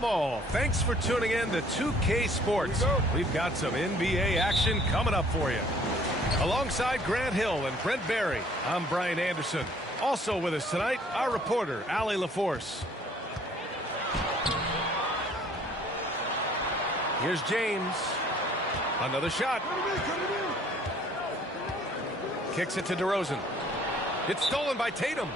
Thanks for tuning in to 2K Sports. We've got some NBA action coming up for you. Alongside Grant Hill and Brent Barry, I'm Brian Anderson. Also with us tonight, our reporter, Allie LaForce. Here's James. Another shot. Kicks it to DeRozan. It's stolen by Tatum.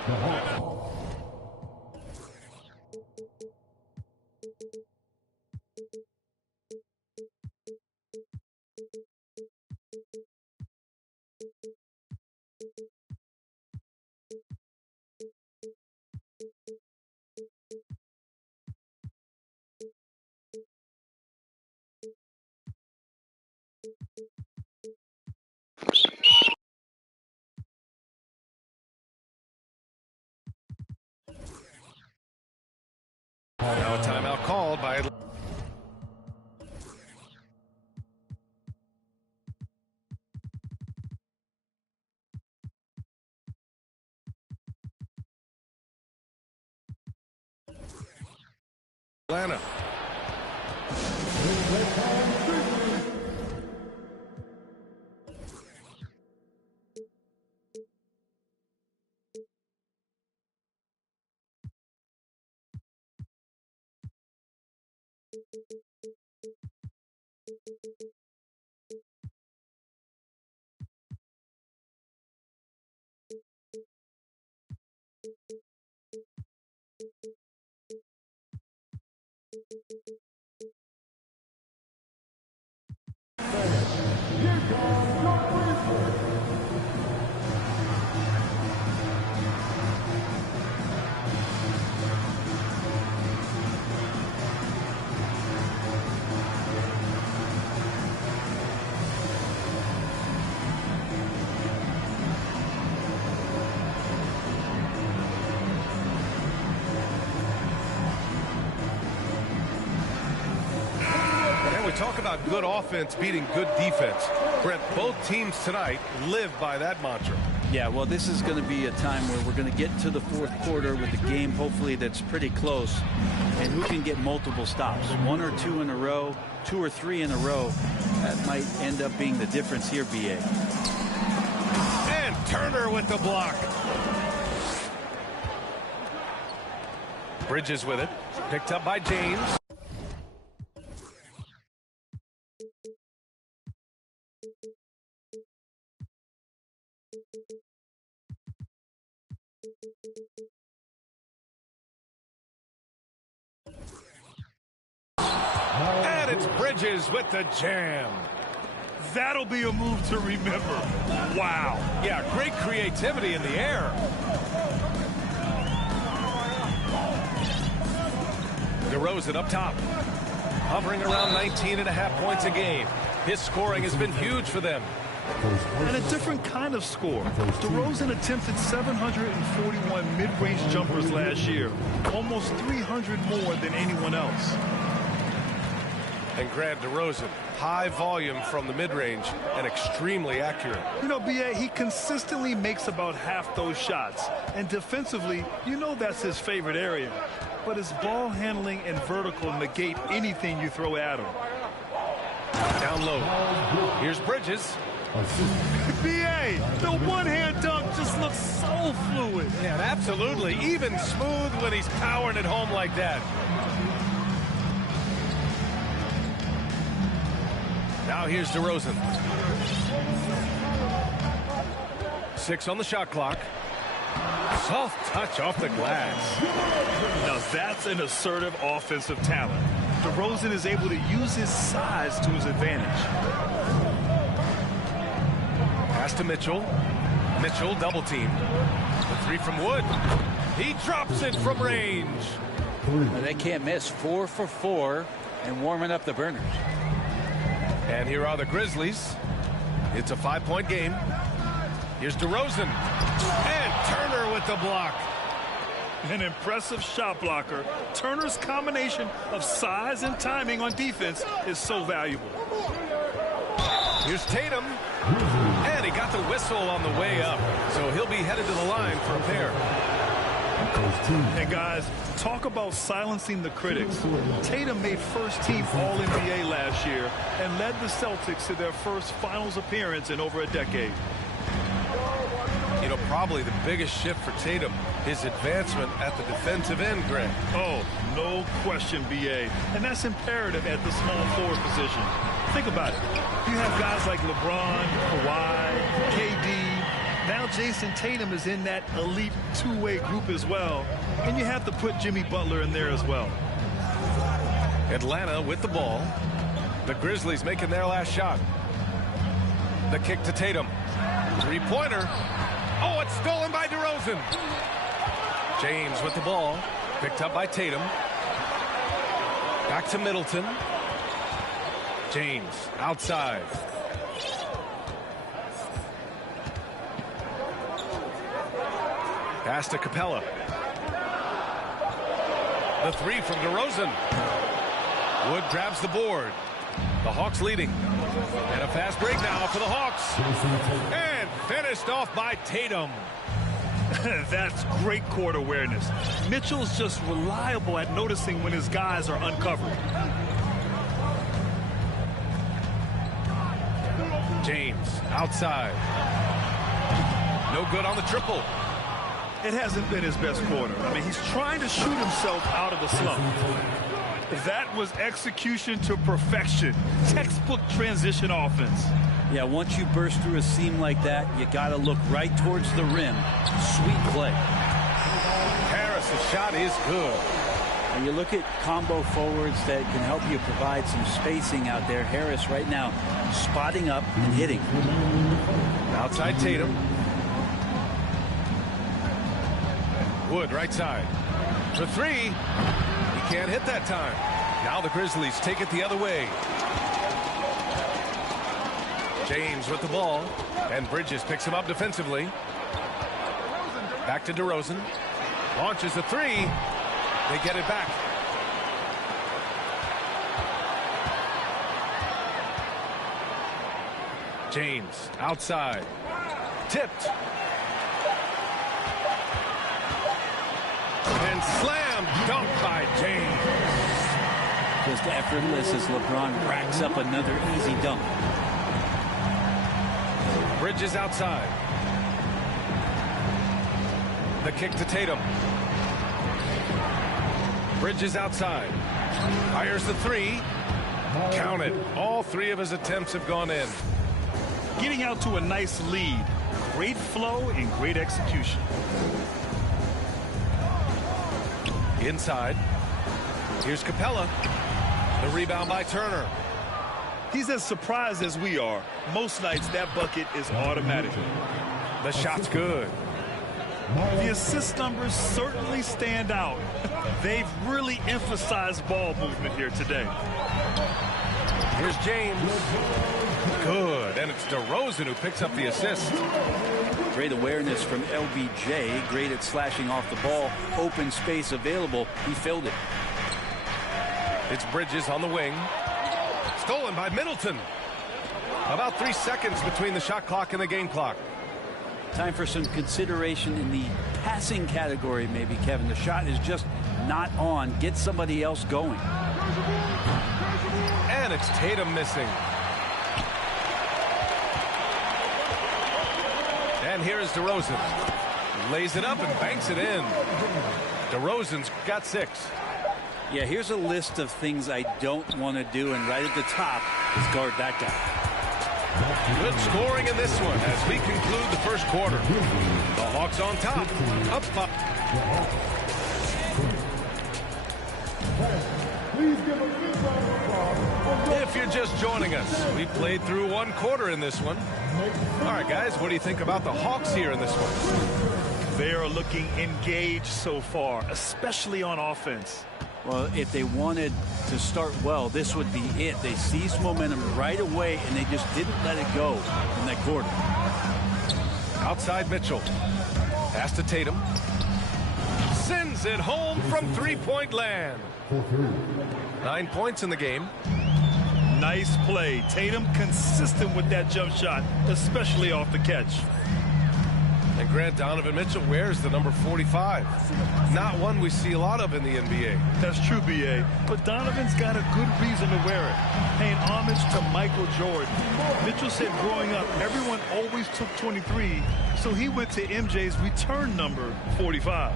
Now a timeout called by Atlanta. Talk about good offense beating good defense. Brett, both teams tonight live by that mantra. Yeah, well, this is going to be a time where we're going to get to the fourth quarter with a game, hopefully, that's pretty close. And who can get multiple stops? One or two in a row, two or three in a row. That might end up being the difference here, B.A. And Turner with the block. Bridges with it. Picked up by James. And it's Bridges with the jam. That'll be a move to remember. Wow. Yeah, great creativity in the air. DeRozan up top. Hovering around 19.5 points a game. His scoring has been huge for them. And a different kind of score. DeRozan attempted 741 mid-range jumpers last year. Almost 300 more than anyone else. And Grant, DeRozan, high volume from the mid-range and extremely accurate. You know, B.A., he consistently makes about half those shots. And defensively, you know that's his favorite area. But his ball handling and vertical negate anything you throw at him. Down low. Here's Bridges. B.A., the one-hand dunk just looks so fluid. Yeah, absolutely. Even smooth when he's powering it home like that. Now here's DeRozan. 6 on the shot clock. Soft touch off the glass. Now that's an assertive offensive talent. DeRozan is able to use his size to his advantage. Pass to Mitchell. Mitchell double team. The three from Wood. He drops it from range. They can't miss. 4 for 4 and warming up the burners. And here are the Grizzlies. It's a 5-point game. Here's DeRozan. And Turner with the block. An impressive shot blocker. Turner's combination of size and timing on defense is so valuable. Here's Tatum. And he got the whistle on the way up. So he'll be headed to the line for a pair. And guys, talk about silencing the critics. Tatum made first-team All-NBA last year and led the Celtics to their first finals appearance in over a decade. You know, probably the biggest shift for Tatum, his advancement at the defensive end, Greg. Oh, no question, B.A. And that's imperative at the small forward position. Think about it. You have guys like LeBron, Kawhi, KD. Now Jason Tatum is in that elite two-way group as well. And you have to put Jimmy Butler in there as well. Atlanta with the ball. The Grizzlies making their last shot. The kick to Tatum. Three-pointer. Oh, it's stolen by DeRozan. James with the ball. Picked up by Tatum. Back to Middleton. James outside. Pass to Capella. The three from DeRozan. Wood grabs the board. The Hawks leading. And a fast break now for the Hawks. And finished off by Tatum. That's great court awareness. Mitchell's just reliable at noticing when his guys are uncovered. James outside. No good on the triple. It hasn't been his best quarter. I mean, he's trying to shoot himself out of the slump. That was execution to perfection. Textbook transition offense. Yeah, once you burst through a seam like that, you got to look right towards the rim. Sweet play. Harris' shot is good. And you look at combo forwards that can help you provide some spacing out there. Harris right now spotting up and hitting. Outside Tatum. Wood right side. For three. He can't hit that time. Now the Grizzlies take it the other way. James with the ball. And Bridges picks him up defensively. Back to DeRozan. Launches the three. They get it back. James outside. Tipped. And slam dunk by James. Just effortless as LeBron racks up another easy dunk. Bridges outside. The kick to Tatum. Bridges outside. Fires the three. Count it. All three of his attempts have gone in. Getting out to a nice lead. Great flow and great execution. Inside. Here's Capella. The rebound by Turner. He's as surprised as we are. Most nights that bucket is automatic. The shot's good. The assist numbers certainly stand out. They've really emphasized ball movement here today. Here's James. Good. And it's DeRozan who picks up the assist. Great awareness from LBJ. Great at slashing off the ball. Open space available. He filled it. It's Bridges on the wing. Stolen by Middleton. About 3 seconds between the shot clock and the game clock. Time for some consideration in the passing category, maybe, Kevin. The shot is just not on. Get somebody else going. And it's Tatum missing. And here is DeRozan. Lays it up and banks it in. DeRozan's got 6. Yeah, here's a list of things I don't want to do, and right at the top is guard that guy. Good scoring in this one as we conclude the first quarter. The Hawks on top. Up. If you're just joining us, we played through 1 quarter in this one. All right, guys, what do you think about the Hawks here in this one? They are looking engaged so far, especially on offense. Well, if they wanted to start well, this would be it. They seized momentum right away, and they just didn't let it go in that quarter. Outside Mitchell. Pass to Tatum. Sends it home from three-point land. 9 points in the game. Nice play. Tatum consistent with that jump shot, especially off the catch. And Grant, Donovan Mitchell wears the number 45. Not one we see a lot of in the NBA. That's true, B.A. But Donovan's got a good reason to wear it, paying homage to Michael Jordan. Mitchell said growing up, everyone always took 23, so he went to MJ's return number 45.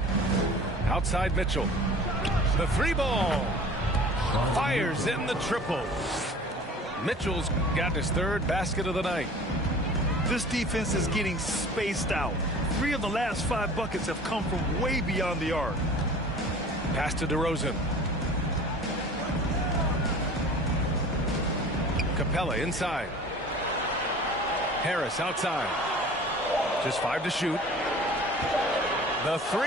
Outside Mitchell. The three ball. Fires in the triple. Mitchell's got his third basket of the night. This defense is getting spaced out. 3 of the last 5 buckets have come from way beyond the arc. Pass to DeRozan. Capella inside. Harris outside. Just 5 to shoot. The 3.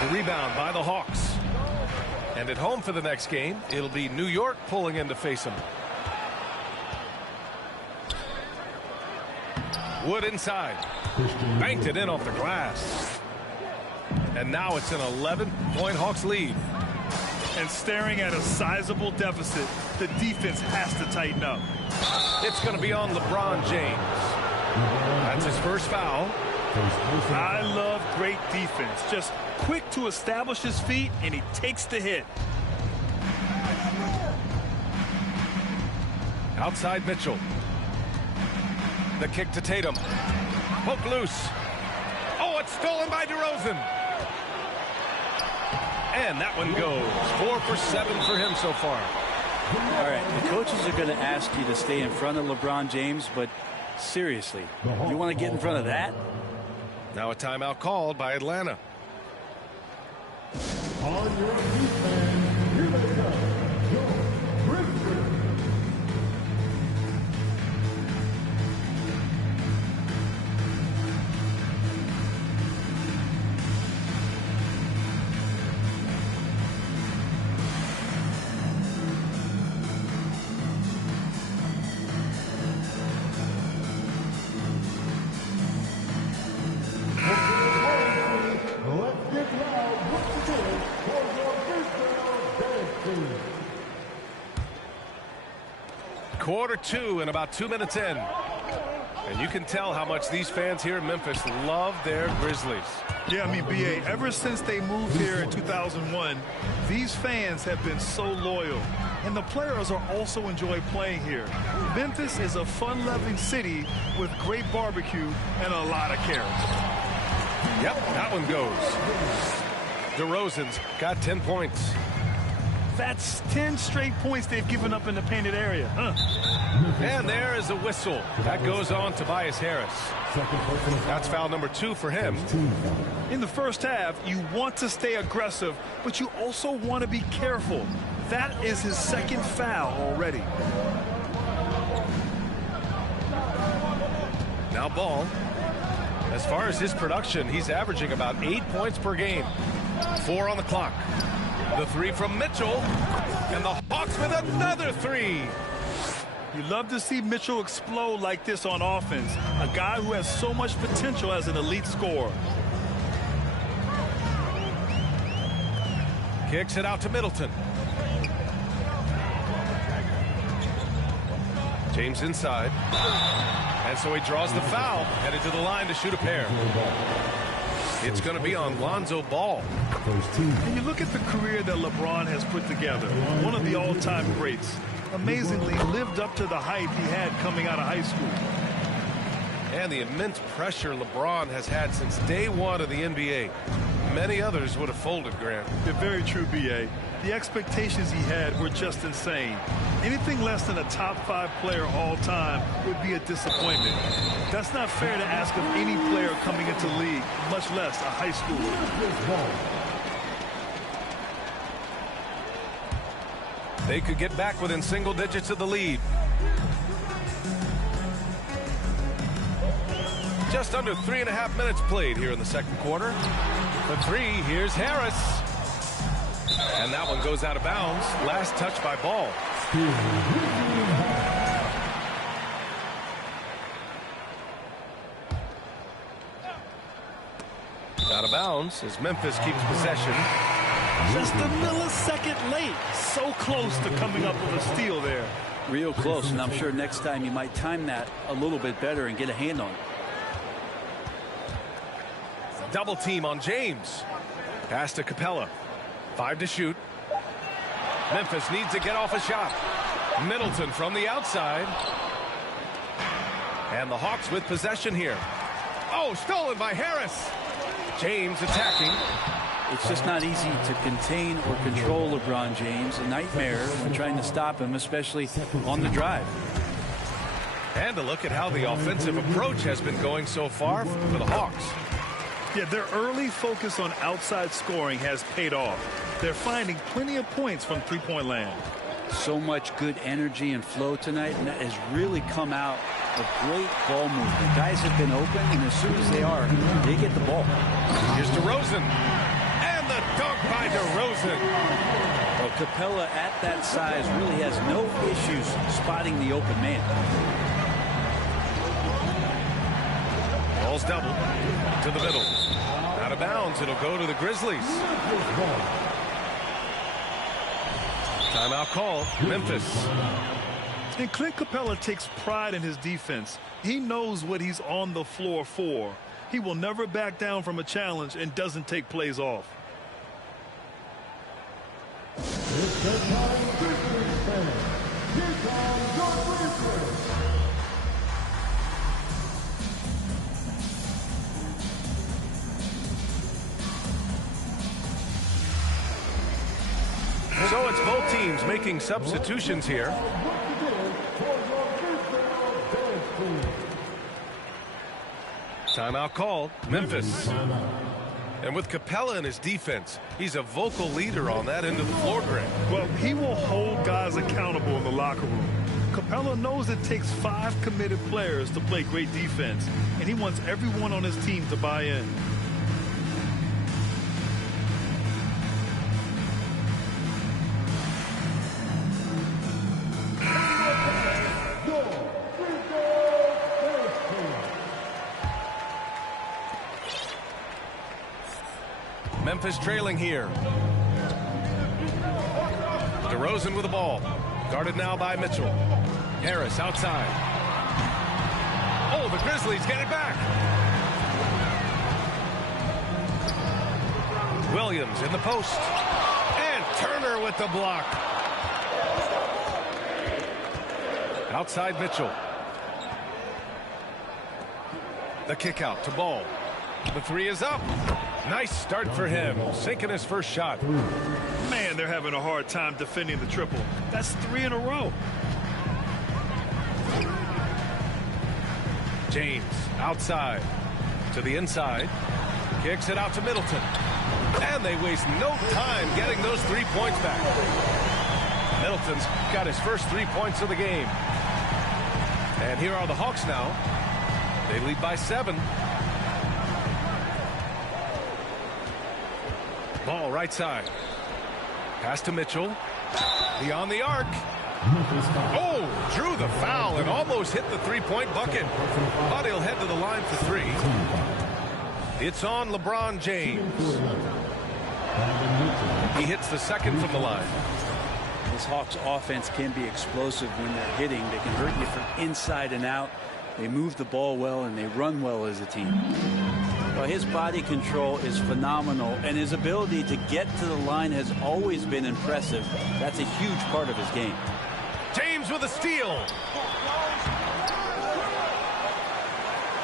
The rebound by the Hawks. And at home for the next game, it'll be New York pulling in to face them. Wood inside. Banked it in off the glass. And now it's an 11-point Hawks lead. And staring at a sizable deficit, the defense has to tighten up. It's going to be on LeBron James. That's his first foul. I love great defense. Just quick to establish his feet, and he takes the hit. Outside Mitchell. The kick to Tatum. Poke loose. Oh, it's stolen by DeRozan. And that one goes. 4 for 7 for him so far. All right, the coaches are going to ask you to stay in front of LeBron James, but seriously, you want to get in front of that? Now a timeout called by Atlanta. On your defense, here they go. Quarter 2 and about 2 minutes in. And you can tell how much these fans here in Memphis love their Grizzlies. Yeah, I mean, B.A., ever since they moved here in 2001, these fans have been so loyal. And the players are also enjoy playing here. Memphis is a fun-loving city with great barbecue and a lot of carrots. Yep, that one goes. DeRozan's got 10 points. That's 10 straight points they've given up in the painted area. And there is a whistle. That goes on Tobias Harris. That's foul number 2 for him. In the first half, you want to stay aggressive, but you also want to be careful. That is his second foul already. Now Ball. As far as his production, he's averaging about 8 points per game. 4 on the clock. The 3 from Mitchell. And the Hawks with another 3. You love to see Mitchell explode like this on offense. A guy who has so much potential as an elite scorer. Kicks it out to Middleton. James inside. And so he draws the foul. Headed to the line to shoot a pair. It's going to be on Lonzo Ball. When you look at the career that LeBron has put together, one of the all-time greats, amazingly lived up to the hype he had coming out of high school. And the immense pressure LeBron has had since day 1 of the NBA. Many others would have folded, Grant. They're very true, B.A. The expectations he had were just insane. Anything less than a top 5 player all time would be a disappointment. That's not fair to ask of any player coming into the league, much less a high schooler. They could get back within single digits of the lead. Just under 3.5 minutes played here in the second quarter. The 3, here's Harris. And that one goes out of bounds. Last touch by Ball. Out of bounds as Memphis keeps possession. Just a millisecond late. So close to coming up with a steal there. Real close, and I'm sure next time you might time that a little bit better and get a hand on it. double team on James. Pass to Capella. 5 to shoot. Memphis needs to get off a shot. Middleton from the outside. And the Hawks with possession here. Oh, stolen by Harris. James attacking. It's just not easy to contain or control LeBron James. A nightmare when trying to stop him, especially on the drive. And a look at how the offensive approach has been going so far for the Hawks. Yeah, their early focus on outside scoring has paid off. They're finding plenty of points from three-point land. So much good energy and flow tonight, and that has really come out of great ball movement. Guys have been open, and as soon as they get the ball. Here's DeRozan. And the dunk by DeRozan. Well, Capella at that size really has no issues spotting the open man. Ball's double to the middle. Out of bounds. It'll go to the Grizzlies. Timeout call. Memphis. And Clint Capella takes pride in his defense. He knows what he's on the floor for. He will never back down from a challenge and doesn't take plays off. It's the time Grizzlies fan. Here comes your Grizzlies. So it's both teams making substitutions here. Timeout called. Memphis. And with Capella in his defense, he's a vocal leader on that end of the floor, Greg. Well, he will hold guys accountable in the locker room. Capella knows it takes 5 committed players to play great defense, and he wants everyone on his team to buy in. Memphis trailing here. DeRozan with the ball. Guarded now by Mitchell. Harris outside. Oh, the Grizzlies get it back. Williams in the post. And Turner with the block. Outside Mitchell. The kick out to Ball. The 3 is up. Nice start for him, sinking his first shot. Man, they're having a hard time defending the triple. That's 3 in a row. James outside to the inside. Kicks it out to Middleton. And they waste no time getting those 3 points back. Middleton's got his first 3 points of the game. And here are the Hawks now. They lead by 7. Ball right side. Pass to Mitchell. Beyond the arc. Oh, drew the foul and almost hit the 3-point bucket. But he'll head to the line for 3. It's on LeBron James. He hits the second from the line. This Hawks offense can be explosive when they're hitting. They can hurt you from inside and out. They move the ball well and they run well as a team. Well, his body control is phenomenal, and his ability to get to the line has always been impressive. That's a huge part of his game. James with a steal.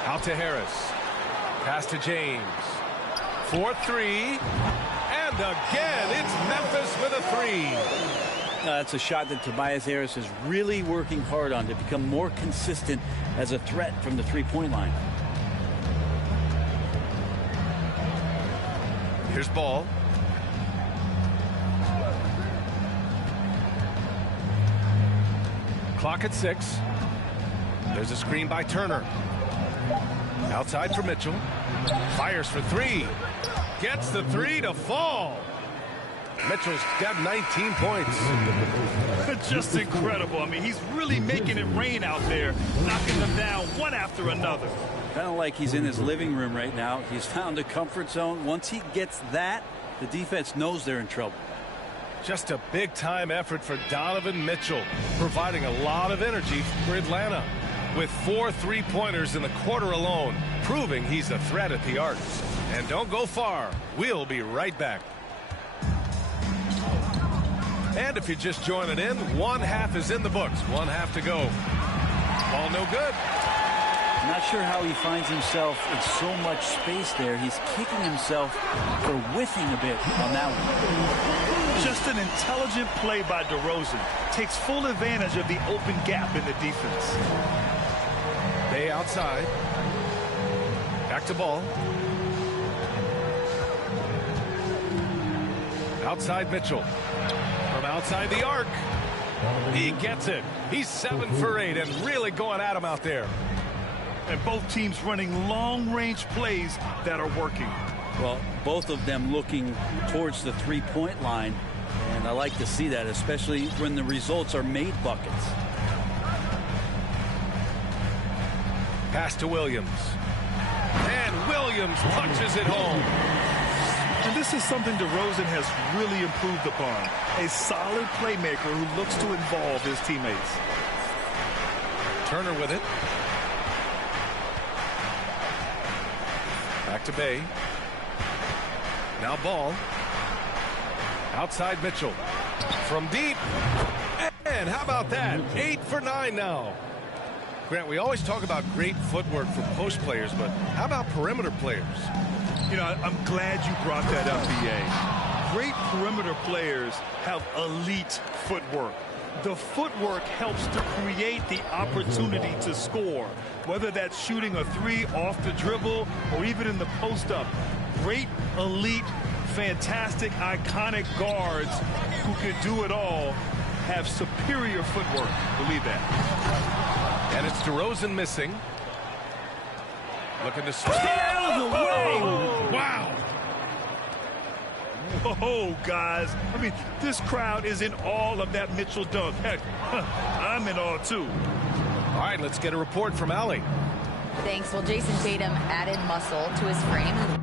Out to Harris. Pass to James. 4-3. And again, it's Memphis with a 3. That's a shot that Tobias Harris is really working hard on to become more consistent as a threat from the 3-point line. Here's Ball. Clock at 6. There's a screen by Turner. Outside for Mitchell. Fires for 3. Gets the 3 to fall. Mitchell's got 19 points. Just incredible. I mean, he's really making it rain out there, knocking them down one after another. Kind of like he's in his living room right now. He's found a comfort zone. Once he gets that, the defense knows they're in trouble. Just a big-time effort for Donovan Mitchell, providing a lot of energy for Atlanta. With 4 3-pointers in the quarter alone, proving he's a threat at the arc. And don't go far. We'll be right back. And if you're just joining in, one half is in the books. One half to go. Ball no good. Not sure how he finds himself in so much space there. He's kicking himself for whiffing a bit on that one. Just an intelligent play by DeRozan. Takes full advantage of the open gap in the defense. Bay outside. Back to ball. Outside Mitchell. From outside the arc. He gets it. He's 7 for 8 and really going at him out there. And both teams running long-range plays that are working. Well, both of them looking towards the three-point line. And I like to see that, especially when the results are made buckets. Pass to Williams. And Williams punches it home. And this is something DeRozan has really improved upon. A solid playmaker who looks to involve his teammates. Turner with it. Back to Bay. Now Ball. Outside Mitchell. From deep. And how about that? 8 for 9 now. Grant, we always talk about great footwork from post players, but how about perimeter players? You know, I'm glad you brought that up, B.A. Great perimeter players have elite footwork. The footwork helps to create the opportunity to score, whether that's shooting a three off the dribble or even in the post-up. Great, elite, fantastic, iconic guards who can do it all have superior footwork. Believe that. And it's DeRozan missing. Looking to steal the way. Wow. Oh, guys. I mean, this crowd is in awe of that Mitchell dunk. Heck, I'm in awe, too. All right, let's get a report from Allie. Thanks. Well, Jason Tatum added muscle to his frame.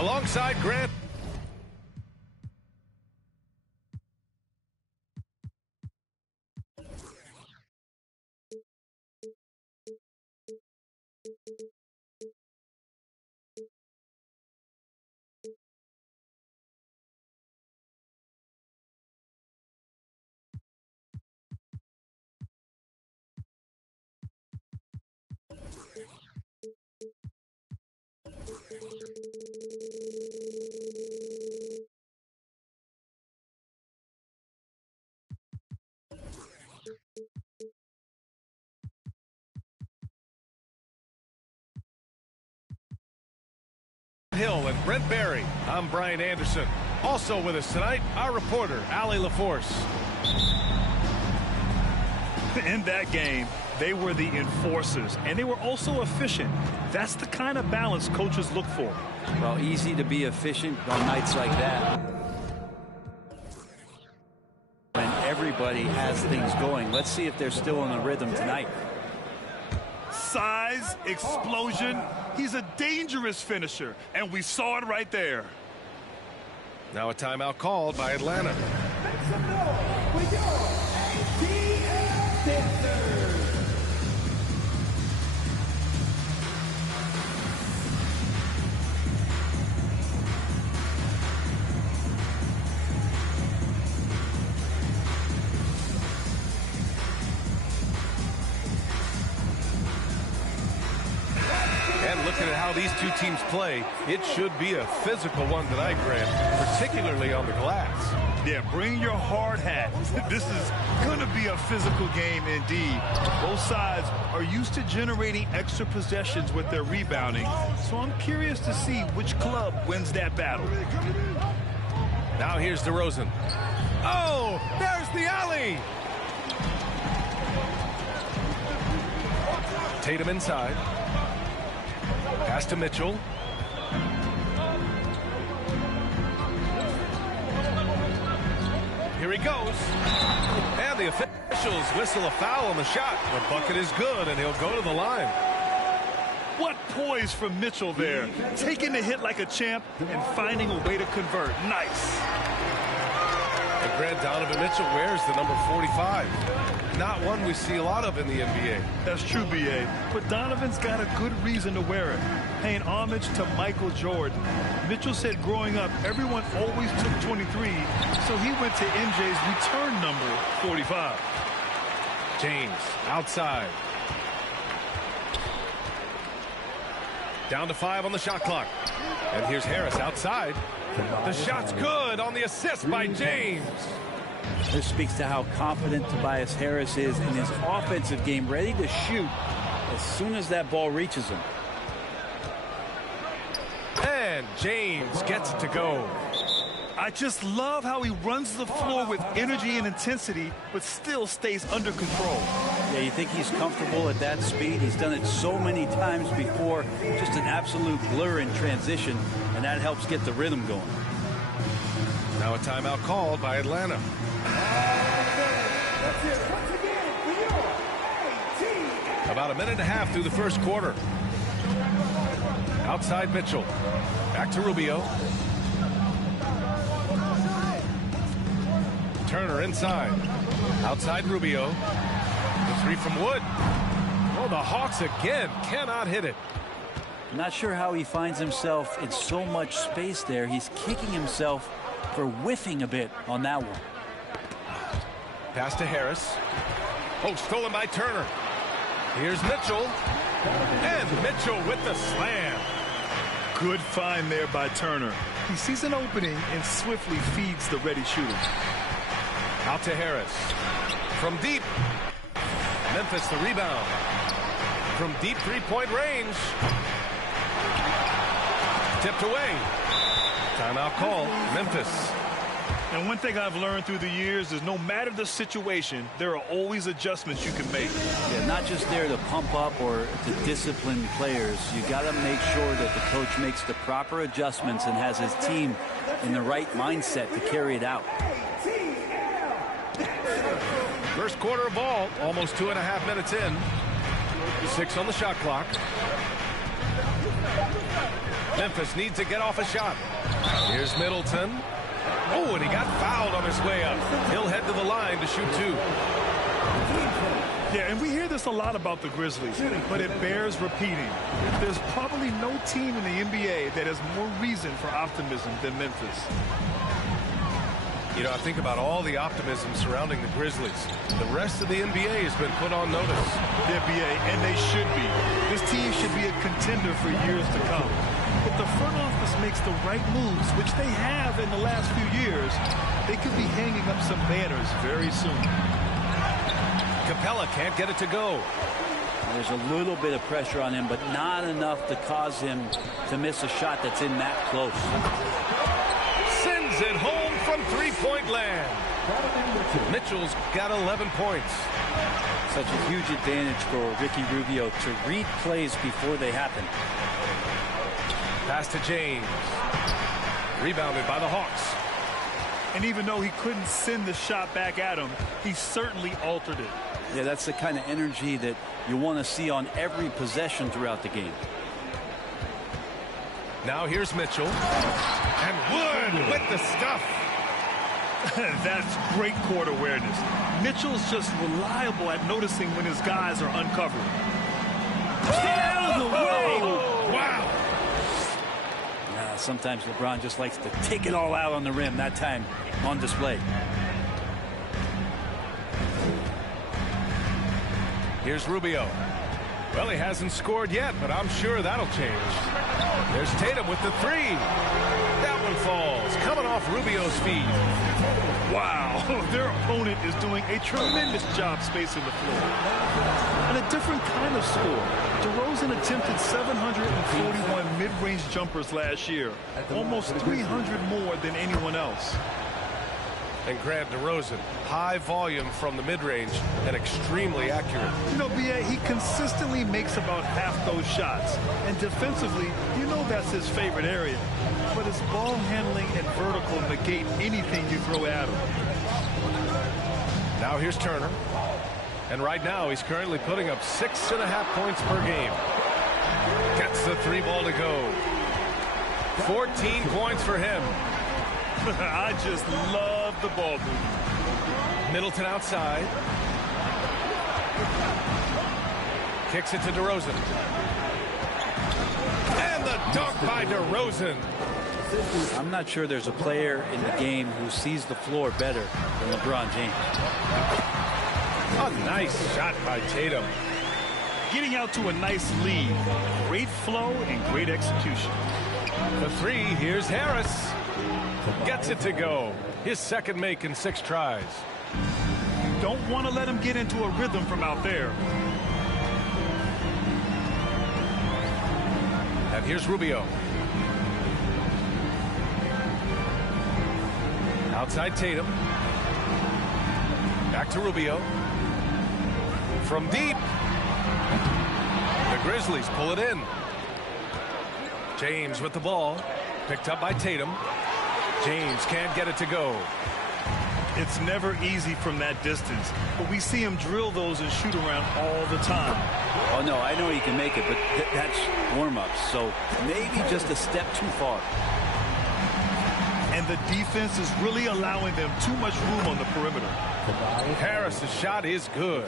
Alongside Grant. Hill and Brent Barry, I'm Brian Anderson. Also with us tonight, our reporter, Allie LaForce. In that game, they were the enforcers, and they were also efficient. That's the kind of balance coaches look for. Well, easy to be efficient on nights like that. And everybody has things going. Let's see if they're still in the rhythm tonight. Size, explosion. He's a dangerous finisher, and we saw it right there. Now a timeout called by Atlanta. Make some noise with your ATL Sixers. And looking at how these two teams play, it should be a physical one tonight, Grant, particularly on the glass. Yeah, bring your hard hat. This is going to be a physical game indeed. Both sides are used to generating extra possessions with their rebounding, so I'm curious to see which club wins that battle. Now here's DeRozan. Oh, there's the alley. Tatum inside. Pass to Mitchell. Here he goes. And the officials whistle a foul on the shot. The bucket is good, and he'll go to the line. What poise from Mitchell there. Taking the hit like a champ and finding a way to convert. Nice. And Grant, Donovan Mitchell wears the number 45. Not one we see a lot of in the NBA. That's true, B.A. But Donovan's got a good reason to wear it. Paying homage to Michael Jordan. Mitchell said growing up, everyone always took 23, so he went to MJ's return number, 45. James outside. Down to 5 on the shot clock. And here's Harris outside. The shot's good on the assist by James. This speaks to how confident Tobias Harris is in his offensive game, ready to shoot as soon as that ball reaches him. And James gets it to go. I just love how he runs the floor with energy and intensity, but still stays under control. Yeah, you think he's comfortable at that speed? He's done it so many times before. Just an absolute blur in transition, and that helps get the rhythm going. Now a timeout called by Atlanta. About a minute and a half through the first quarter. Outside Mitchell. Back to Rubio. Turner inside. Outside Rubio. The three from Wood. Oh, the Hawks again cannot hit it. I'm not sure how he finds himself in so much space there. He's kicking himself for whiffing a bit on that one. Pass to Harris. Oh, stolen by Turner. Here's Mitchell. And Mitchell with the slam. Good find there by Turner. He sees an opening and swiftly feeds the ready shooter. Out to Harris. From deep. Memphis the rebound. From deep three-point range. Tipped away. Timeout call. Memphis. And one thing I've learned through the years is no matter the situation, there are always adjustments you can make. Yeah, not just there to pump up or to discipline players. You got to make sure that the coach makes the proper adjustments and has his team in the right mindset to carry it out. First quarter of ball, almost 2.5 minutes in. 6 on the shot clock. Memphis needs to get off a shot. Here's Middleton. Oh, and he got fouled on his way up. He'll head to the line to shoot 2. Yeah, and we hear this a lot about the Grizzlies, but it bears repeating. There's probably no team in the NBA that has more reason for optimism than Memphis. You know, I think about all the optimism surrounding the Grizzlies. The rest of the NBA has been put on notice. The NBA, and they should be. This team should be a contender for years to come. If the front office makes the right moves, which they have in the last few years, they could be hanging up some banners very soon. Capella can't get it to go. There's a little bit of pressure on him, but not enough to cause him to miss a shot that's in that close. Sends it home from three-point land. Mitchell's got 11 points. Such a huge advantage for Ricky Rubio to read plays before they happen. Pass to James. Rebounded by the Hawks. And even though he couldn't send the shot back at him, he certainly altered it. Yeah, that's the kind of energy that you want to see on every possession throughout the game. Now here's Mitchell. And Wood with the stuff. That's great court awareness. Mitchell's just reliable at noticing when his guys are uncovered. Get out of the way! Wow. Sometimes LeBron just likes to take it all out on the rim. That time on display. Here's Rubio. Well, he hasn't scored yet, but I'm sure that'll change. There's Tatum with the three. That one falls, coming off Rubio's feet. Wow, their opponent is doing a tremendous job spacing the floor. And a different kind of score. DeRozan attempted 741 mid-range jumpers last year, almost 300 more than anyone else. And Grant DeRozan, high volume from the mid-range and extremely accurate. You know, B.A., he consistently makes about half those shots. And defensively, you know that's his favorite area. But his ball handling and vertical negate anything you throw at him. Now here's Turner. And right now he's currently putting up 6.5 points per game. Gets the three ball to go. 14 points for him. I just love the ball movement. Middleton outside. Kicks it to DeRozan. And the dunk by DeRozan. I'm not sure there's a player in the game who sees the floor better than LeBron James. A nice shot by Tatum. Getting out to a nice lead. Great flow and great execution. The three, here's Harris. Gets it to go. His second make in 6 tries. You don't want to let him get into a rhythm from out there. And here's Rubio. Outside Tatum. Back to Rubio. From deep. The Grizzlies pull it in. James with the ball. Picked up by Tatum. James can't get it to go. It's never easy from that distance, but we see him drill those and shoot around all the time. Oh, no, I know he can make it, but that's warm-ups, so maybe just a step too far. And the defense is really allowing them too much room on the perimeter. Harris's shot is good.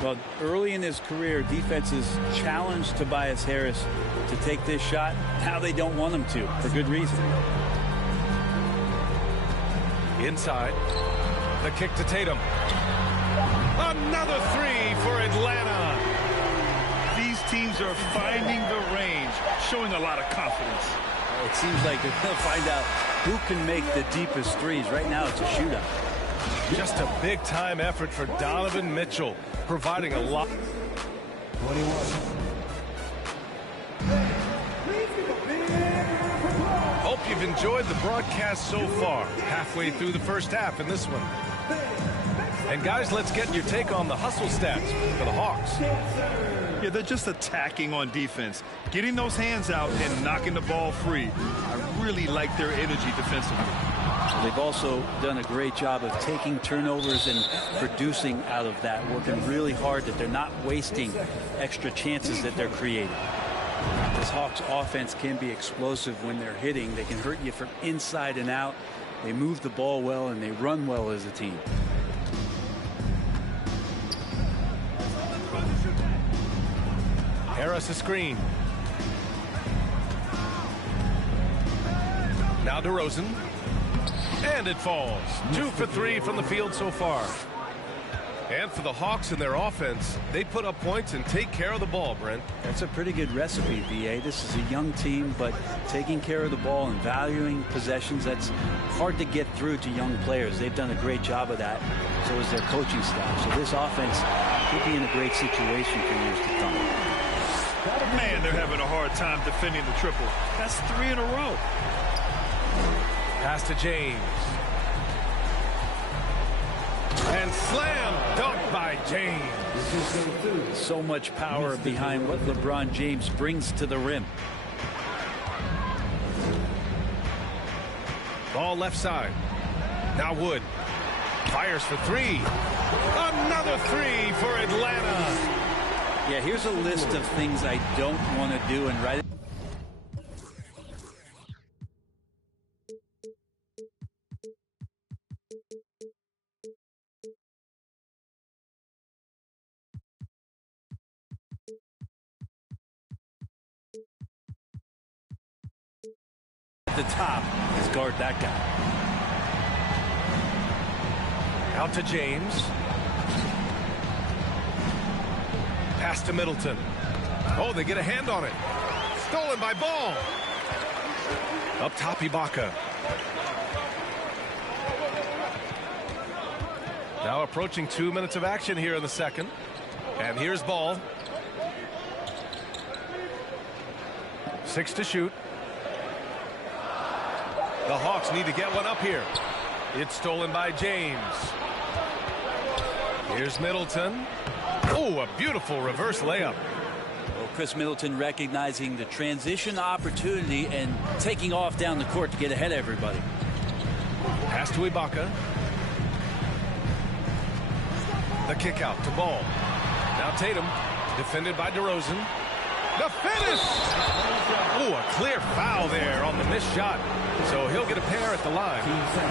Well, early in his career, defenses challenged Tobias Harris to take this shot. Now they don't want him to, for good reason. Inside. The kick to Tatum. Another three for Atlanta. These teams are finding the range, showing a lot of confidence. It seems like they're going to find out who can make the deepest threes. Right now, it's a shootout. Just a big-time effort for Donovan Mitchell, providing a lot. 21. Hope you've enjoyed the broadcast so far. Halfway through the first half in this one. And guys, let's get your take on the hustle stats for the Hawks. Yeah, they're just attacking on defense, getting those hands out and knocking the ball free. I really like their energy defensively. They've also done a great job of taking turnovers and producing out of that, working really hard that they're not wasting extra chances that they're creating. This Hawks offense can be explosive when they're hitting. They can hurt you from inside and out. They move the ball well and they run well as a team. Harris a screen. Now DeRozan. And it falls. 2 for 3 from the field so far. And for the Hawks and their offense, they put up points and take care of the ball, Brent. That's a pretty good recipe, B.A. This is a young team, but taking care of the ball and valuing possessions, that's hard to get through to young players. They've done a great job of that. So is their coaching staff. So this offense He'll be in a great situation for years to come. Man, they're having a hard time defending the triple. That's 3 in a row. Pass to James. And slam dunk by James. So much power behind what LeBron James brings to the rim. Ball left side. Now Wood. Fires for 3. Another 3 for Atlanta. Yeah, here's a list of things I don't want to do and write it. At the top is guard that guy. Out to James. Pass to Middleton. Oh, they get a hand on it. Stolen by Ball. Up top, Ibaka. Now approaching 2 minutes of action here in the second. And here's Ball. 6 to shoot. The Hawks need to get one up here. It's stolen by James. Here's Middleton. Oh, a beautiful reverse layup. Well, Chris Middleton recognizing the transition opportunity and taking off down the court to get ahead of everybody. Pass to Ibaka. The kick out to Ball. Now Tatum, defended by DeRozan. The finish! Oh, a clear foul there on the missed shot. So he'll get a pair at the line.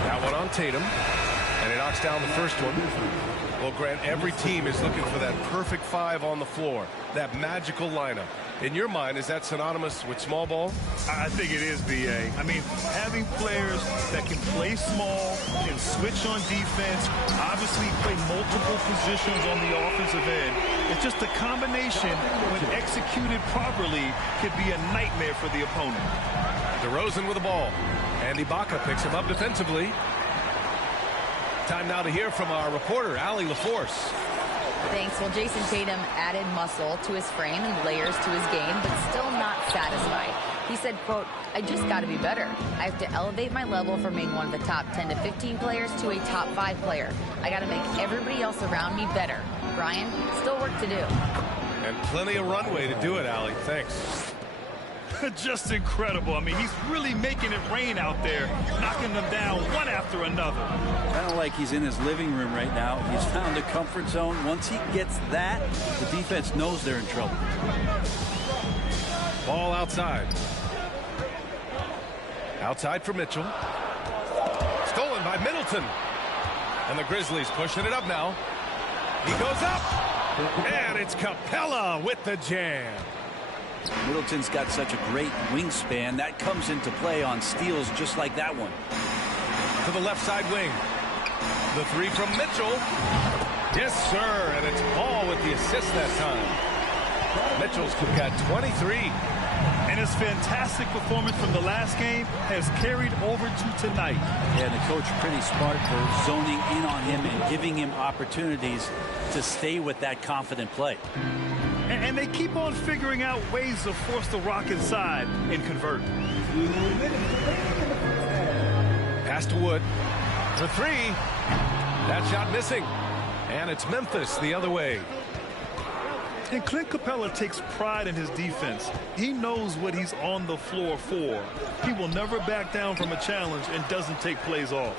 That one on Tatum. And he knocks down the first one. Well, Grant, every team is looking for that perfect 5 on the floor. That magical lineup. In your mind, is that synonymous with small ball? I think it is, B.A. I mean, having players that can play small, can switch on defense, obviously play multiple positions on the offensive end. It's just a combination, when executed properly, could be a nightmare for the opponent. DeRozan with the ball. And Ibaka picks him up defensively. Time now to hear from our reporter, Allie LaForce. Thanks. Well, Jason Tatum added muscle to his frame and layers to his game, but still not satisfied. He said, quote, "I just got to be better. I have to elevate my level from being one of the top 10 to 15 players to a top 5 player. I got to make everybody else around me better. Brian, still work to do." And plenty of runway to do it, Allie. Thanks. Just incredible. I mean, he's really making it rain out there, knocking them down one after another. Kind of like he's in his living room right now. He's found a comfort zone. Once he gets that, the defense knows they're in trouble. Ball outside. Outside for Mitchell. Stolen by Middleton. And the Grizzlies pushing it up now. He goes up. And it's Capella with the jam. Middleton's got such a great wingspan. That comes into play on steals just like that one. To the left side wing. The 3 from Mitchell. Yes, sir. And it's Ball with the assist that time. Mitchell's got 23. And his fantastic performance from the last game has carried over to tonight. Yeah, the coach pretty smart for zoning in on him and giving him opportunities to stay with that confident play. And they keep on figuring out ways to force the Rock inside and convert. Pass to Wood. For 3. That shot missing. And it's Memphis the other way. And Clint Capella takes pride in his defense. He knows what he's on the floor for. He will never back down from a challenge and doesn't take plays off.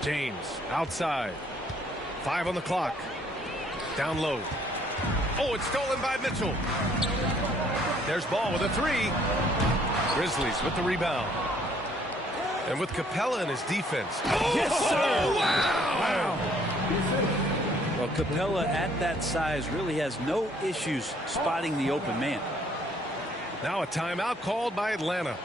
James outside. 5 on the clock. Down low. Oh, it's stolen by Mitchell. There's Ball with a 3. Grizzlies with the rebound. And with Capella in his defense. Oh, yes, sir. Wow. Well, Capella at that size really has no issues spotting the open man. Now a timeout called by Atlanta.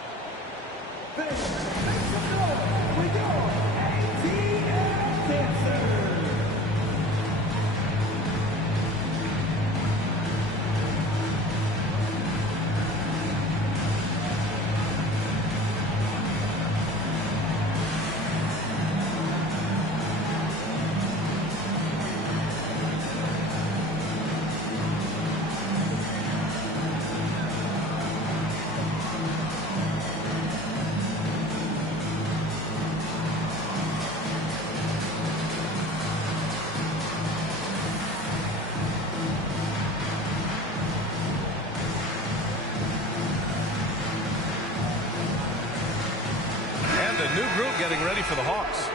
new group getting ready for the Hawks.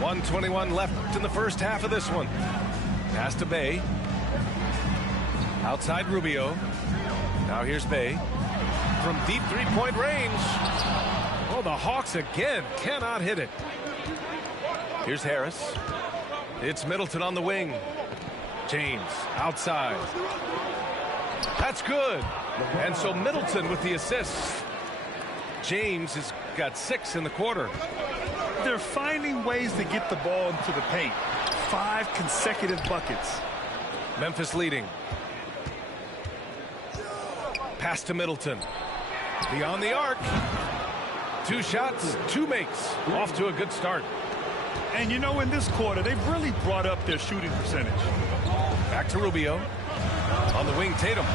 .121 left in the first half of this one. Pass to Bey. Outside Rubio. Now here's Bey. From deep three-point range. Oh, the Hawks again cannot hit it. Here's Harris. It's Middleton on the wing. James outside. That's good. And so Middleton with the assist. James has got 6 in the quarter. They're finding ways to get the ball into the paint. 5 consecutive buckets. Memphis leading. Pass to Middleton. Beyond the arc. 2 shots, 2 makes. Off to a good start. And you know, in this quarter, they've really brought up their shooting percentage. Back to Rubio. On the wing, Tatum.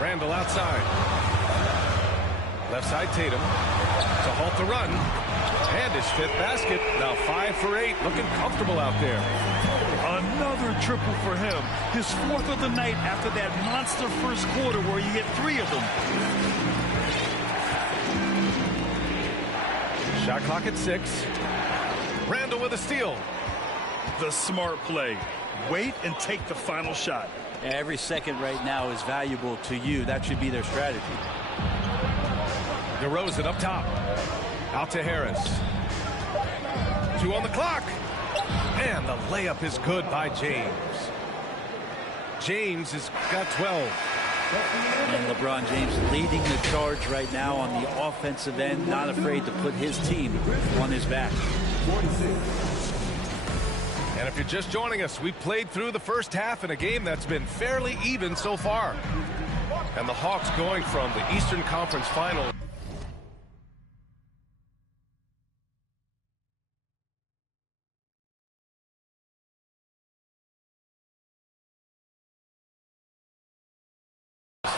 Randall outside. Left side, Tatum. To halt the run. And his 5th basket. Now 5 for 8. Looking comfortable out there. Another triple for him. His 4th of the night after that monster first quarter where he hit 3 of them. Shot clock at 6. Randall with a steal. The smart play. Wait and take the final shot. Every second right now is valuable to you. That should be their strategy. DeRozan up top. Out to Harris. 2 on the clock. And the layup is good by James. James has got 12. And LeBron James leading the charge right now on the offensive end, not afraid to put his team on his back. And if you're just joining us, we played through the first half in a game that's been fairly even so far. And the Hawks going from the Eastern Conference Final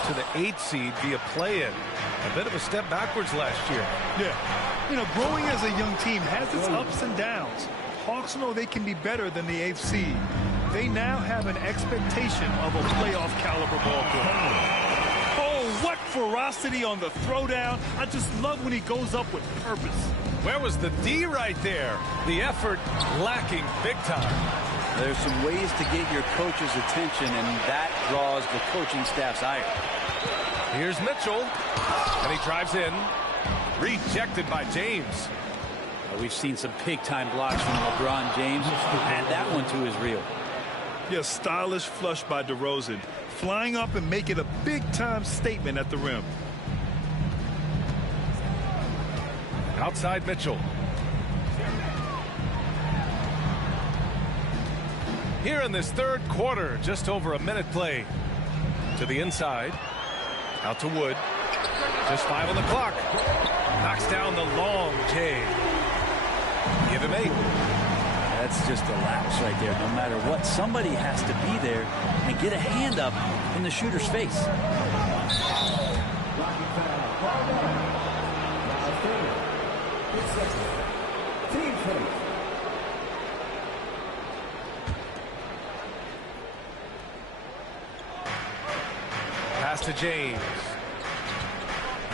to the 8th seed via play-in. A bit of a step backwards last year. Yeah. You know, growing as a young team has its ups and downs. Hawks know they can be better than the 8th seed. They now have an expectation of a playoff caliber ball club. Oh, what ferocity on the throwdown. I just love when he goes up with purpose. Where was the D right there? The effort lacking big time. There's some ways to get your coach's attention, and that draws the coaching staff's ire. Here's Mitchell, and he drives in. Rejected by James. We've seen some big-time blocks from LeBron James, and that one, too, is real. Yeah, stylish flush by DeRozan. Flying up and making a big-time statement at the rim. Outside Mitchell. Here in this third quarter, just over a minute play. To the inside. Out to Wood. Just 5 on the clock. Knocks down the long J. Give him 8. That's just a lapse right there. No matter what, somebody has to be there and get a hand up in the shooter's face. Pass to James.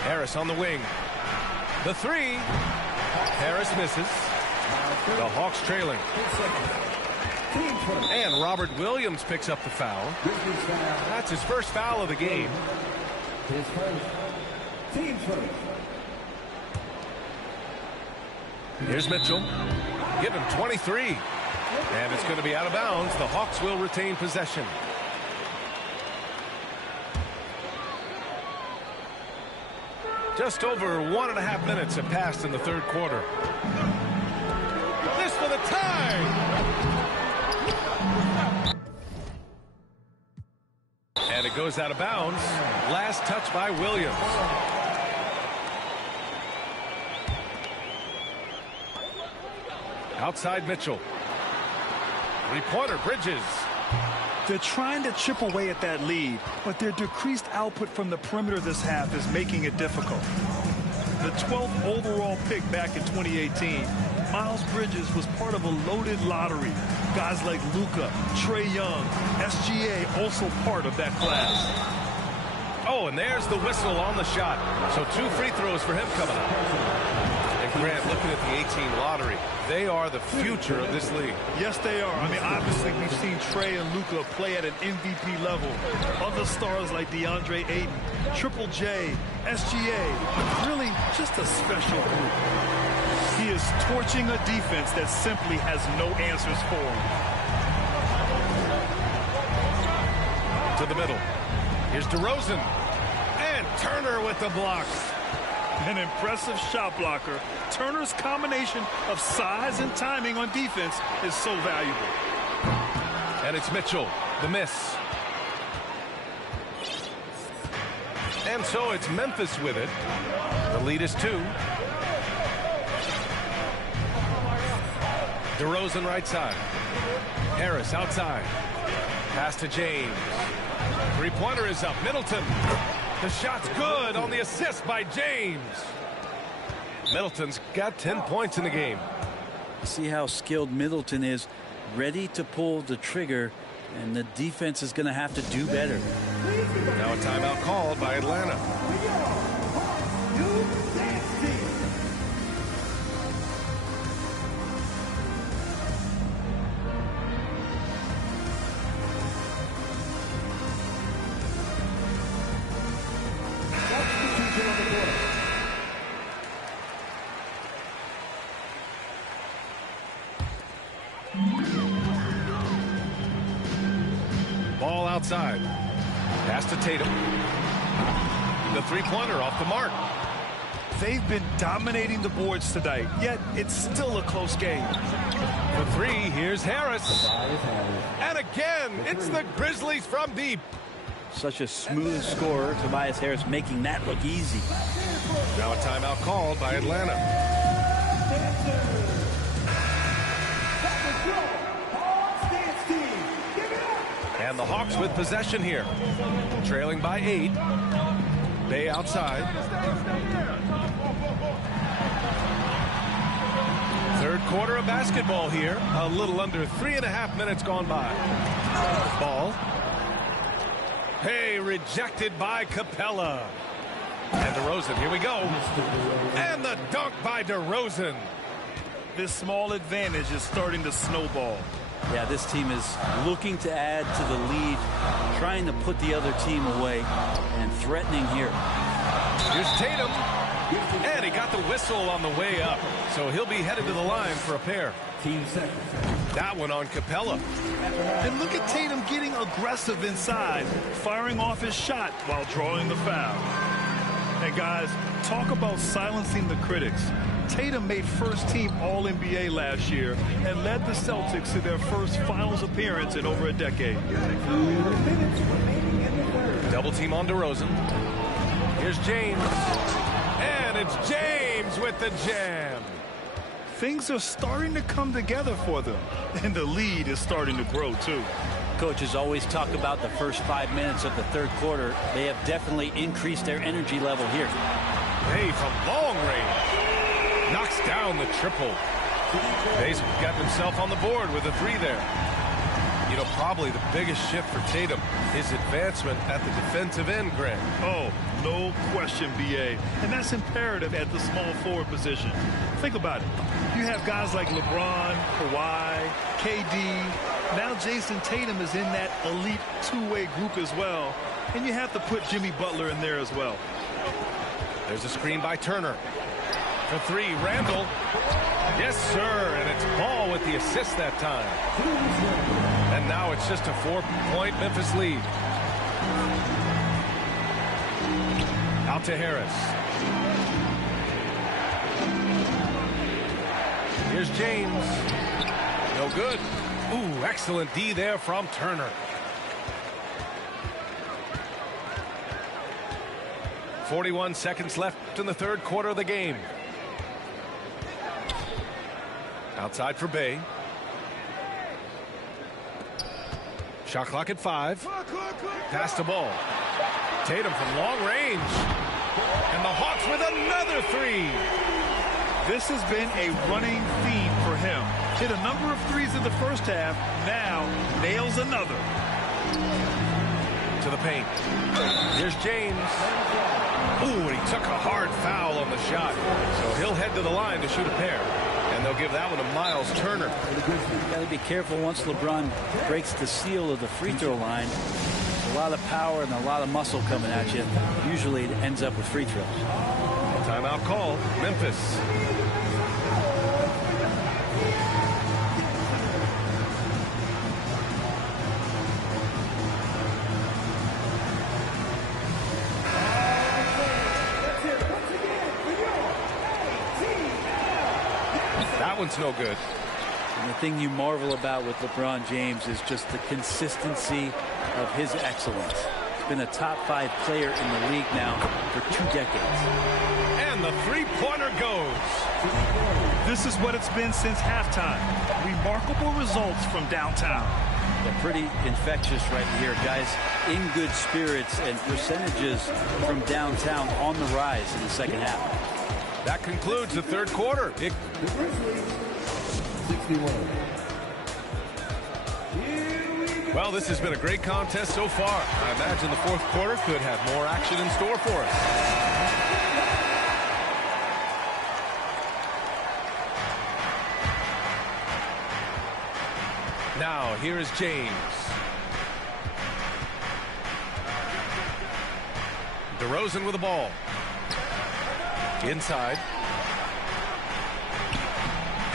Harris on the wing. The 3. Harris misses. The Hawks trailing. And Robert Williams picks up the foul. That's his first foul of the game. Here's Mitchell. Give him 23. And it's going to be out of bounds. The Hawks will retain possession. Just over 1.5 minutes have passed in the third quarter. This for the tie. And it goes out of bounds. Last touch by Williams. Outside Mitchell. Three-pointer, Bridges. They're trying to chip away at that lead, but their decreased output from the perimeter this half is making it difficult. The 12th overall pick back in 2018, Miles Bridges was part of a loaded lottery. Guys like Luka, Trae Young, SGA also part of that class. Oh, and there's the whistle on the shot. So 2 free throws for him coming up. And Grant, looking at the 18 lottery, they are the future of this league. Yes, they are. I mean, obviously, we've seen Trey and Luka play at an MVP level. Other stars like DeAndre Ayton, Triple J, SGA, really just a special group. He is torching a defense that simply has no answers for him. To the middle. Here's DeRozan. And Turner with the block. An impressive shot blocker. Turner's combination of size and timing on defense is so valuable. And it's Mitchell. The miss. And so it's Memphis with it. The lead is 2. DeRozan right side. Harris outside. Pass to James. Three-pointer is up. Middleton. The shot's good on the assist by James. Middleton's got 10 points in the game. See how skilled Middleton is, ready to pull the trigger, and the defense is going to have to do better. Now a timeout called by Atlanta. Ball outside. Pass to Tatum. The three-pointer off the mark. They've been dominating the boards tonight, yet it's still a close game. For 3, here's Harris. And again, it's the Grizzlies from deep. Such a smooth scorer, Tobias Harris, making that look easy. Now a timeout called by Atlanta. And the Hawks with possession here. Trailing by 8. Bay outside. Third quarter of basketball here. A little under 3.5 minutes gone by. Ball. Hey, rejected by Capella. And DeRozan, here we go. And the dunk by DeRozan. This small advantage is starting to snowball. Yeah, this team is looking to add to the lead, trying to put the other team away, and threatening here. Here's Tatum. And he got the whistle on the way up. So he'll be headed to the line for a pair. That one on Capella. And look at Tatum getting aggressive inside, firing off his shot while drawing the foul. And guys, talk about silencing the critics. Tatum made first-team All-NBA last year and led the Celtics to their first finals appearance in over a decade. Double team on DeRozan. Here's James. And it's James with the jam. Things are starting to come together for them, and the lead is starting to grow, too. Coaches always talk about the first 5 minutes of the third quarter. They have definitely increased their energy level here. Hey, from long range. Knocks down the triple. Bay's got himself on the board with a 3 there. You know, probably the biggest shift for Tatum, his advancement at the defensive end, Grant. Oh, no question, B.A. And that's imperative at the small forward position. Think about it. You have guys like LeBron, Kawhi, KD. Now Jason Tatum is in that elite two-way group as well. And you have to put Jimmy Butler in there as well. There's a screen by Turner. For 3, Randall. Yes, sir. And it's Ball with the assist that time. And now it's just a 4-point Memphis lead. Out to Harris. Here's James. No good. Ooh, excellent D there from Turner. 41 seconds left in the third quarter of the game. Outside for Bay. Shot clock at 5. Pass the ball. Tatum from long range. And the Hawks with another 3. This has been a running theme for him. Hit a number of threes in the first half. Now nails another. To the paint. Here's James. Ooh, and he took a hard foul on the shot. So he'll head to the line to shoot a pair. And they'll give that one to Miles Turner. Got to be careful once LeBron breaks the seal of the free throw line. There's a lot of power and a lot of muscle coming at you. Usually it ends up with free throws. Timeout call, Memphis. That one's no good. And the thing you marvel about with LeBron James is just the consistency of his excellence. He's been a top 5 player in the league now for 2 decades. And the three-pointer goes. This is what it's been since halftime. Remarkable results from downtown. They're pretty infectious right here, guys. In good spirits and percentages from downtown on the rise in the second half. That concludes the third quarter. The Grizzlies, 61. Well, this has been a great contest so far. I imagine the fourth quarter could have more action in store for us. Now, here is James. DeRozan with the ball. Inside.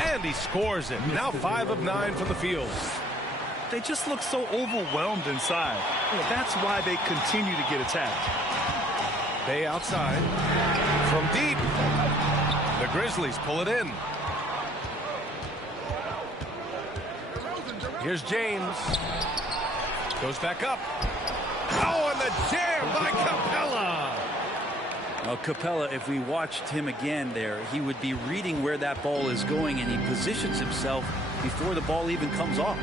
And he scores it. Now 5 of 9 from the field. They just look so overwhelmed inside. That's why they continue to get attacked. Bay outside. From deep. The Grizzlies pull it in. Here's James. Goes back up. Oh, and the jam by Capella. Well, Capella, if we watched him again there, he would be reading where that ball is going, and he positions himself before the ball even comes off.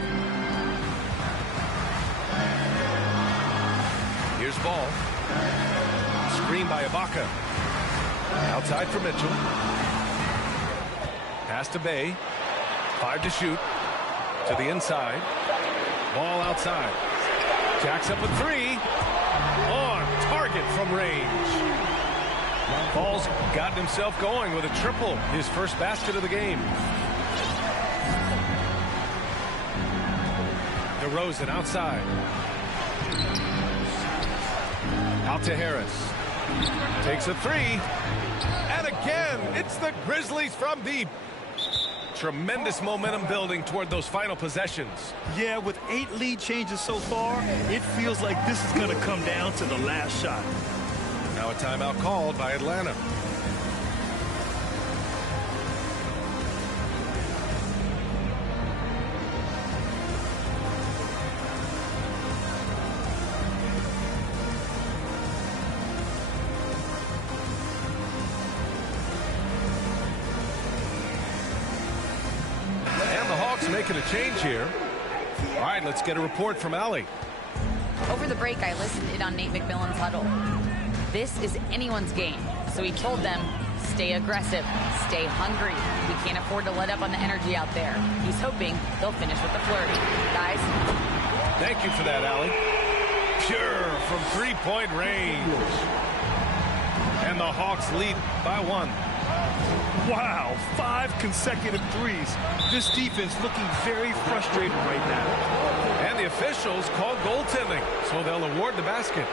Here's ball. Screen by Ibaka. Outside for Mitchell. Pass to Bay. 5 to shoot. To the inside. Ball outside. Jacks up a 3. On target from range. Paul's gotten himself going with a triple. His first basket of the game. DeRozan outside. Out to Harris. Takes a 3. And again, it's the Grizzlies from deep. Tremendous momentum building toward those final possessions. Yeah, with 8 lead changes so far, it feels like this is going to come down to the last shot. Now a timeout called by Atlanta. Making a change here. All right, let's get a report from Allie. Over the break, I listened in on Nate McMillan's huddle. This is anyone's game, so he told them, stay aggressive, stay hungry. We can't afford to let up on the energy out there. He's hoping they'll finish with the flurry. Guys. Thank you for that, Allie. Pure from three-point range. And the Hawks lead by 1. Wow, 5 consecutive threes. This defense looking very frustrated right now. And the officials called goaltending, so they'll award the basket.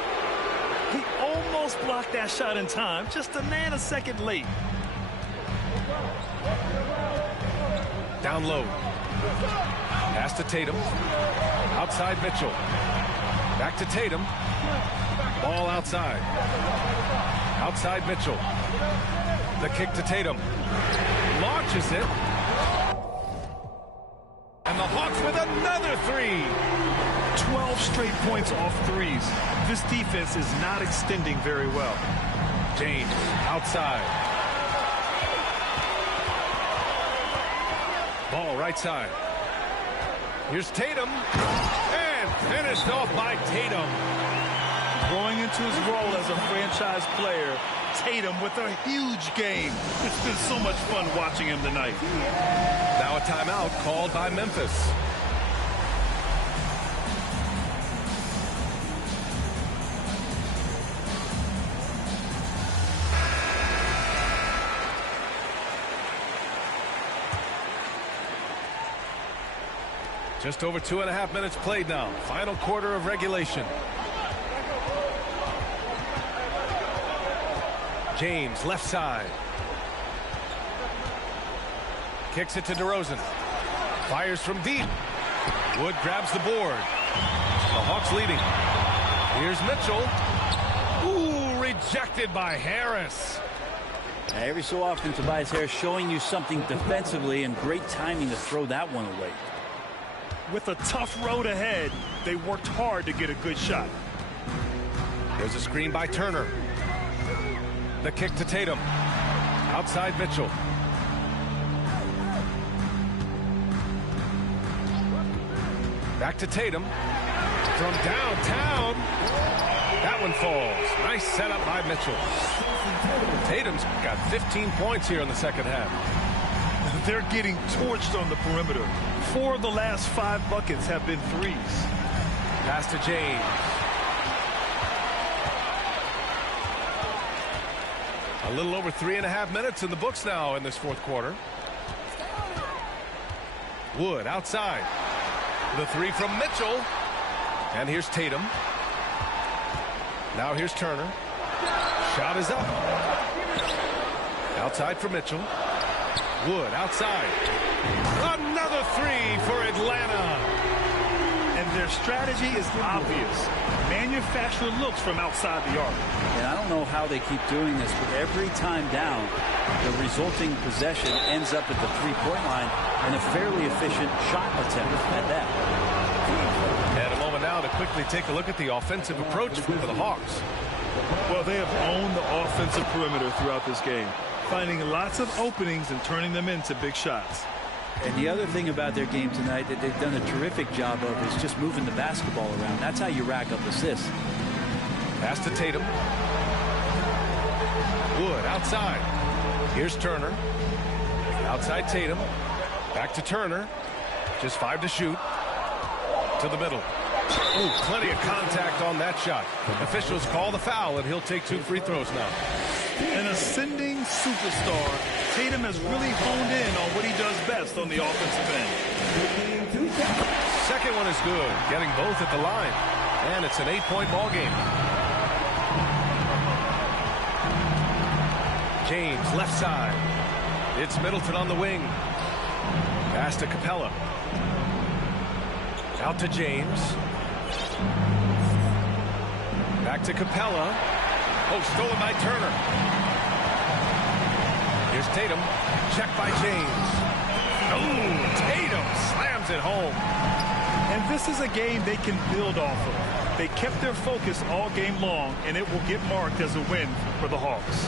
He almost blocked that shot in time, just a nanosecond late. Down low. Pass to Tatum. Outside Mitchell. Back to Tatum. Ball outside. Outside Mitchell. The kick to Tatum. Launches it. And the Hawks with another 3. 12 straight points off threes. This defense is not extending very well. James outside. Ball right side. Here's Tatum. And finished off by Tatum. Growing into his role as a franchise player, Tatum with a huge game. It's been so much fun watching him tonight. Now a timeout called by Memphis. Just over 2.5 minutes played now. Final quarter of regulation. James, left side. Kicks it to DeRozan. Fires from deep. Wood grabs the board. The Hawks leading. Here's Mitchell. Ooh, rejected by Harris. Every so often, Tobias Harris showing you something defensively, and great timing to throw that one away. With a tough road ahead, they worked hard to get a good shot. There's a screen by Turner. The kick to Tatum. Outside Mitchell. Back to Tatum. From downtown. That one falls. Nice setup by Mitchell. Tatum's got 15 points here in the second half. They're getting torched on the perimeter. 4 of the last 5 buckets have been threes. Pass to James. A little over 3.5 minutes in the books now in this fourth quarter. Wood outside. The three from Mitchell. And here's Tatum. Now here's Turner. Shot is up. Outside for Mitchell. Wood outside. Another three for Atlanta. And their strategy is obvious. Manufacture looks from outside the arc. And I don't know how they keep doing this, but every time down, the resulting possession ends up at the three-point line and a fairly efficient shot attempt at that. And a moment now to quickly take a look at the offensive approach for the Hawks. Well, they have owned the offensive perimeter throughout this game, finding lots of openings and turning them into big shots. And the other thing about their game tonight that they've done a terrific job of is just moving the basketball around. That's how you rack up assists. Pass to Tatum. Wood outside. Here's Turner. Outside Tatum. Back to Turner. Just 5 to shoot. To the middle. Ooh, plenty of contact on that shot. Officials call the foul, and he'll take 2 free throws now. An ascending superstar, Tatum has really honed in on what he does best on the offensive end. Second one is good, getting both at the line. And it's an 8-point ball game. James, left side. It's Middleton on the wing. Pass to Capella. Out to James. Back to Capella. Oh, stolen by Turner. Here's Tatum. Check by James. Oh, Tatum slams it home. And this is a game they can build off of. They kept their focus all game long, and it will get marked as a win for the Hawks.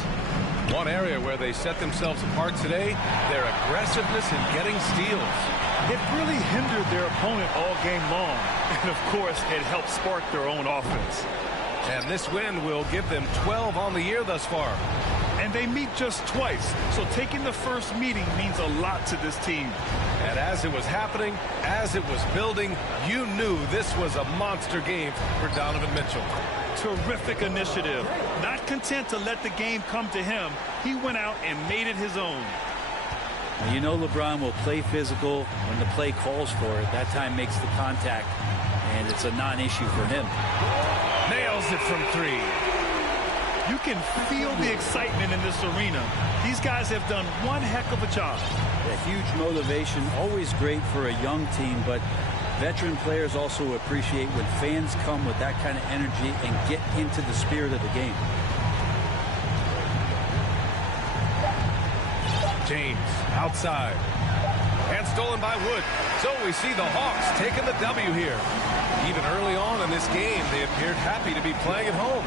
One area where they set themselves apart today, their aggressiveness in getting steals. It really hindered their opponent all game long. And, of course, it helped spark their own offense. And this win will give them 12 on the year thus far. And they meet just twice, so taking the first meeting means a lot to this team. And as it was happening, as it was building, you knew this was a monster game for Donovan Mitchell. Terrific initiative. Not content to let the game come to him, he went out and made it his own. You know LeBron will play physical when the play calls for it. That time makes the contact, and it's a non-issue for him. Nails it from 3. You can feel the excitement in this arena. These guys have done one heck of a job. A huge motivation, always great for a young team, but veteran players also appreciate when fans come with that kind of energy and get into the spirit of the game. James outside. And stolen by Wood. So we see the Hawks taking the W here. Even early on in this game, they appeared happy to be playing at home.